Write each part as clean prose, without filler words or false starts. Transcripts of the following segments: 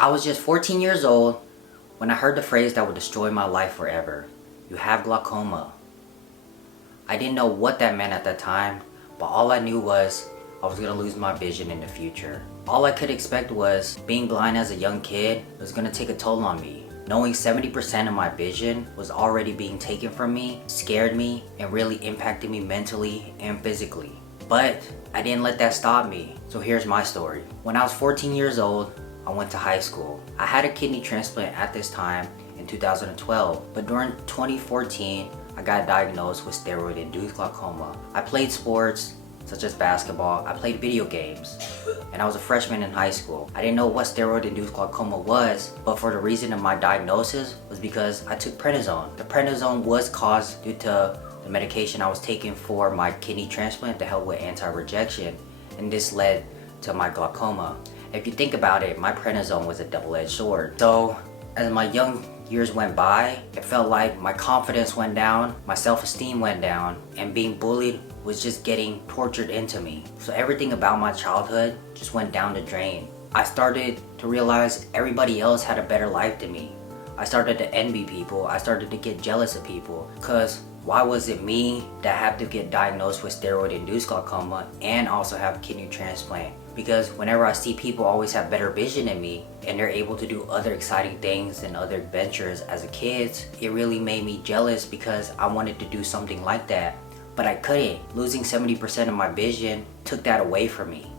I was just 14 years old when I heard the phrase that would destroy my life forever. You have glaucoma. I didn't know what that meant at that time, but all I knew was I was gonna lose my vision in the future. All I could expect was being blind as a young kid was gonna take a toll on me. Knowing 70% of my vision was already being taken from me scared me and really impacted me mentally and physically. But I didn't let that stop me. So here's my story. When I was 14 years old, I went to high school. I had a kidney transplant at this time in 2012, but during 2014, I got diagnosed with steroid-induced glaucoma. I played sports such as basketball, I played video games, and I was a freshman in high school. I didn't know what steroid-induced glaucoma was, but for the reason of my diagnosis was because I took prednisone. The prednisone was caused due to the medication I was taking for my kidney transplant to help with anti-rejection, and this led to my glaucoma. If you think about it, my prednisone was a double-edged sword. So as my young years went by, it felt like my confidence went down, my self-esteem went down, and being bullied was just getting tortured into me. So everything about my childhood just went down the drain. I started to realize everybody else had a better life than me. I started to envy people. I started to get jealous of people, because why was it me that had to get diagnosed with steroid-induced glaucoma and also have a kidney transplant? Because whenever I see people always have better vision than me and they're able to do other exciting things and other adventures as a kid, it really made me jealous because I wanted to do something like that. But I couldn't. Losing 70% of my vision took that away from me.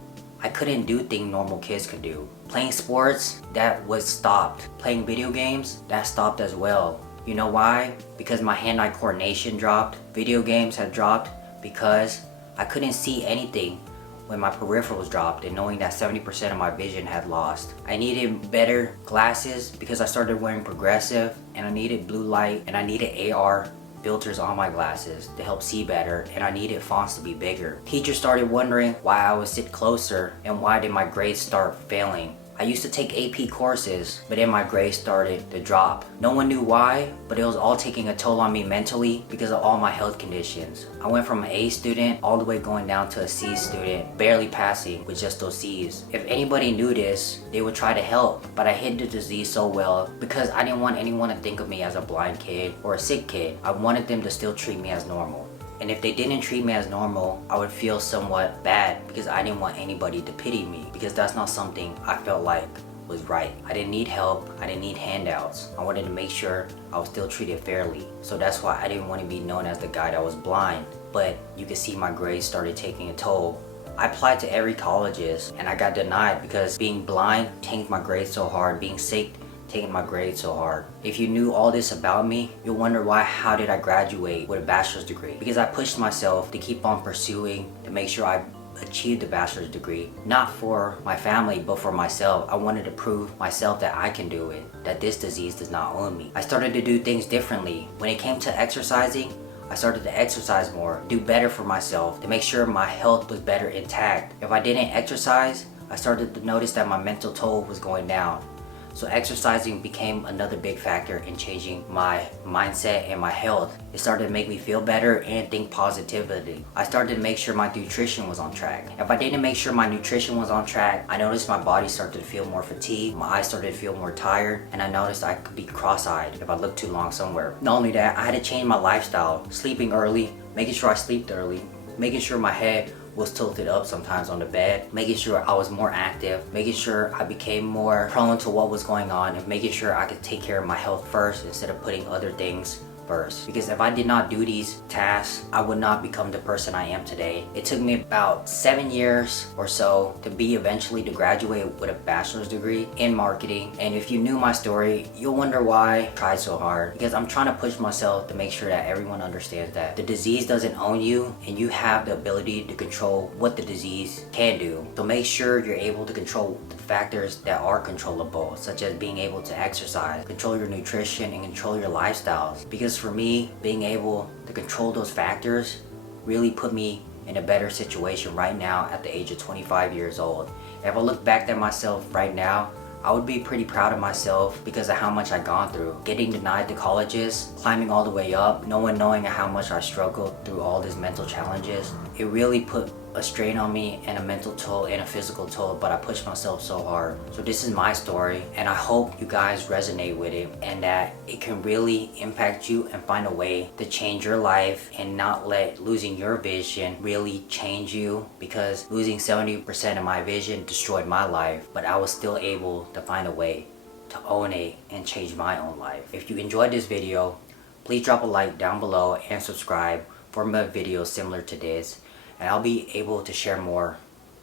I couldn't do things normal kids could do. Playing sports, that was stopped. Playing video games, that stopped as well. You know why? Because my hand-eye coordination dropped. Video games had dropped because I couldn't see anything when my peripherals dropped, and knowing that 70% of my vision had lost. I needed better glasses because I started wearing progressive, and I needed blue light, and I needed AR filters on my glasses to help see better, and I needed fonts to be bigger. Teachers started wondering why I would sit closer and why did my grades start failing. I used to take AP courses, but then my grades started to drop. No one knew why, but it was all taking a toll on me mentally because of all my health conditions. I went from an A student all the way going down to a C student, barely passing with just those C's. If anybody knew this, they would try to help, but I hid the disease so well because I didn't want anyone to think of me as a blind kid or a sick kid. I wanted them to still treat me as normal. And if they didn't treat me as normal, I would feel somewhat bad because I didn't want anybody to pity me, because that's not something I felt like was right. I didn't need help, I didn't need handouts. I wanted to make sure I was still treated fairly. So that's why I didn't want to be known as the guy that was blind. But you can see my grades started taking a toll. I applied to every colleges and I got denied because being blind tanked my grades so hard, being sick taking my grades so hard. If you knew all this about me, you'll wonder how did I graduate with a bachelor's degree? Because I pushed myself to keep on pursuing to make sure I achieved a bachelor's degree, not for my family but for myself. I wanted to prove myself that I can do it, that this disease does not own me. I started to do things differently. When it came to exercising, I started to exercise more, do better for myself to make sure my health was better intact. If I didn't exercise, I started to notice that my mental toll was going down. So exercising became another big factor in changing my mindset and my health. It started to make me feel better and think positively. I started to make sure my nutrition was on track. If I didn't make sure my nutrition was on track, I noticed my body started to feel more fatigued, my eyes started to feel more tired, and I noticed I could be cross-eyed if I looked too long somewhere. Not only that, I had to change my lifestyle, sleeping early, making sure I slept early, making sure my head was tilted up sometimes on the bed, making sure I was more active, making sure I became more prone to what was going on, and making sure I could take care of my health first instead of putting other things first. Because if I did not do these tasks, I would not become the person I am today. It took me about 7 years or so to eventually to graduate with a bachelor's degree in marketing. And if you knew my story, you'll wonder why I tried so hard. Because I'm trying to push myself to make sure that everyone understands that the disease doesn't own you and you have the ability to control what the disease can do. So make sure you're able to control the factors that are controllable, such as being able to exercise, control your nutrition, and control your lifestyles. Because for me, being able to control those factors really put me in a better situation right now at the age of 25 years old. If I look back at myself right now, I would be pretty proud of myself because of how much I've gone through. Getting denied to colleges, climbing all the way up, no one knowing how much I struggled through all these mental challenges. It really put a strain on me and a mental toll and a physical toll, but I pushed myself so hard. So this is my story, and I hope you guys resonate with it and that it can really impact you and find a way to change your life and not let losing your vision really change you, because losing 70% of my vision destroyed my life, but I was still able to find a way to own it and change my own life. If you enjoyed this video, please drop a like down below and subscribe for more videos similar to this, and I'll be able to share more.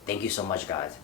Thank you so much, guys.